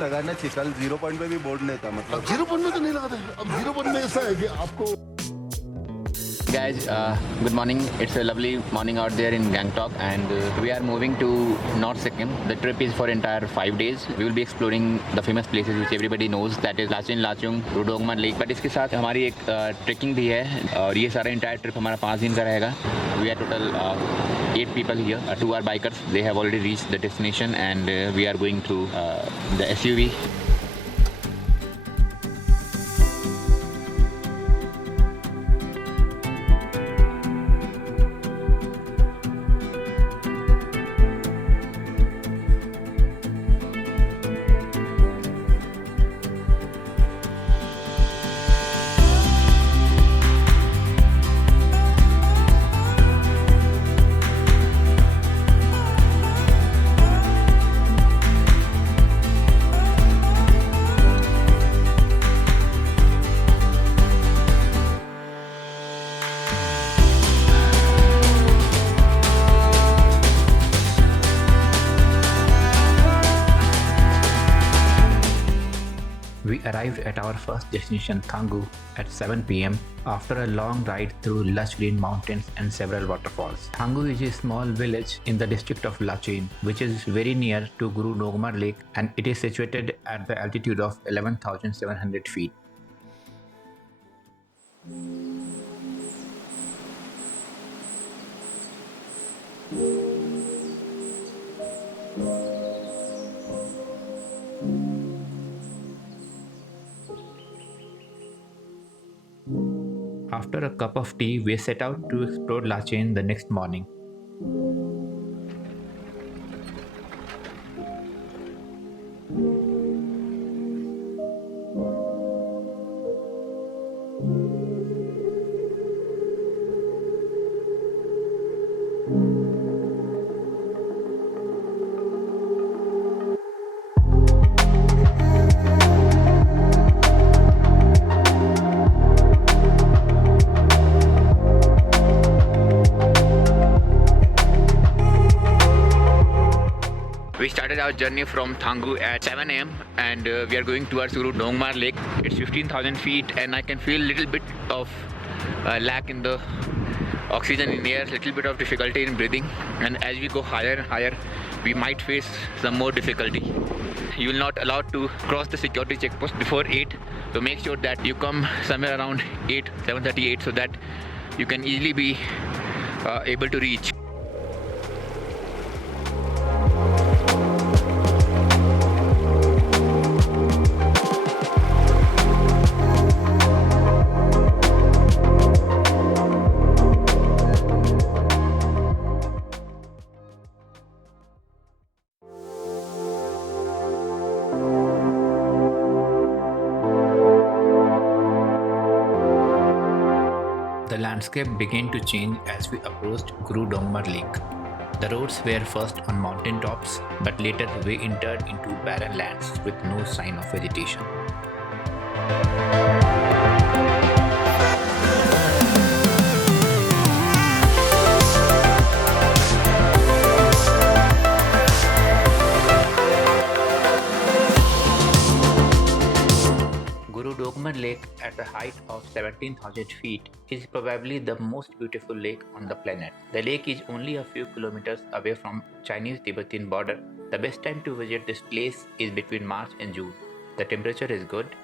लगाना चाहिए। कल 0 पॉइंट पे भी बोर्ड नहीं था मतलब। अब 0 पॉइंट में तो नहीं लगाते। अब 0 पॉइंट में ऐसा है कि आपको Guys, good morning. It's a lovely morning out there in Gangtok, and we are moving to North Sikkim. The trip is for entire 5 days. We will be exploring the famous places which everybody knows, that is Lachin, Lachung, Rudongman Lake. But इसके साथ हमारी एक trekking भी है और ये सारा entire trip हमारा 5 दिन का रहेगा. We are total 8 people here. 2 are bikers. They have already reached the destination, and we are going through the SUV. We arrived at our first destination, Thangu, at 7 pm after a long ride through lush green mountains and several waterfalls. Thangu is a small village in the district of Lachin, which is very near to Guru Nogmar Lake, and it is situated at the altitude of 11,700 feet. After a cup of tea, we set out to explore Lachin the next morning. We started our journey from Thangu at 7 am, and we are going towards Guru Nongmar Lake. It's 15,000 feet, and I can feel a little bit of lack in the oxygen in the air, little bit of difficulty in breathing, and as we go higher and higher, we might face some more difficulty. You will not allowed to cross the security checkpost before 8, so make sure that you come somewhere around 7:38, so that you can easily be able to reach. The landscape began to change as we approached Guru Dongmar Lake. The roads were first on mountain tops, but later we entered into barren lands with no sign of vegetation. Guru Dogmar Lake, at a height of 17,000 feet, is probably the most beautiful lake on the planet. The lake is only a few kilometers away from Chinese-Tibetan border. The best time to visit this place is between March and June. The temperature is good,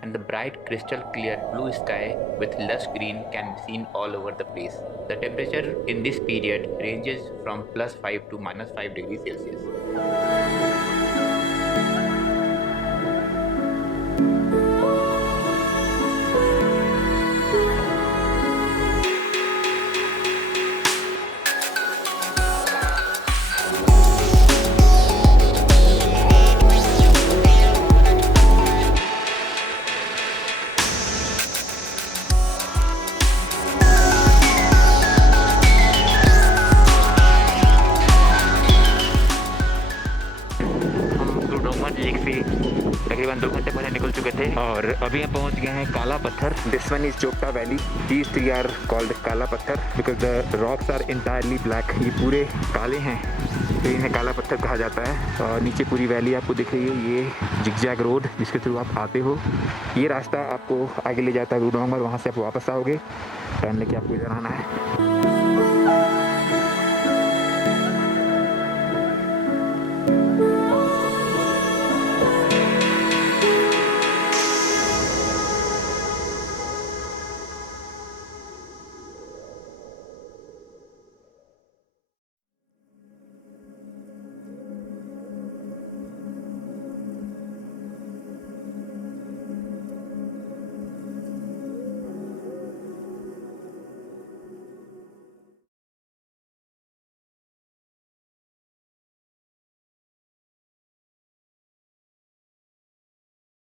and the bright crystal clear blue sky with lush green can be seen all over the place. The temperature in this period ranges from +5 to -5 degrees Celsius. हम गुरु डोंगमा lake से तकरीबन 2 घंटे पहले निकल चुके थे और अभी हम पहुंच गए हैं Kala Patthar. This one is Chopta valley. These 3 are called Kala Patthar because the rocks are entirely black. ये पूरे काले हैं तो इन्हें काला पत्थर कहा जाता है. और नीचे पूरी वैली आपको दिख रही है. ये जिगजैग रोड जिसके थ्रू आप आते हो, ये रास्ता आपको आगे ले जाता है गुरुडोंगर. वहाँ से आप वापस आओगे, टर्न लेके आपको इधर आना है.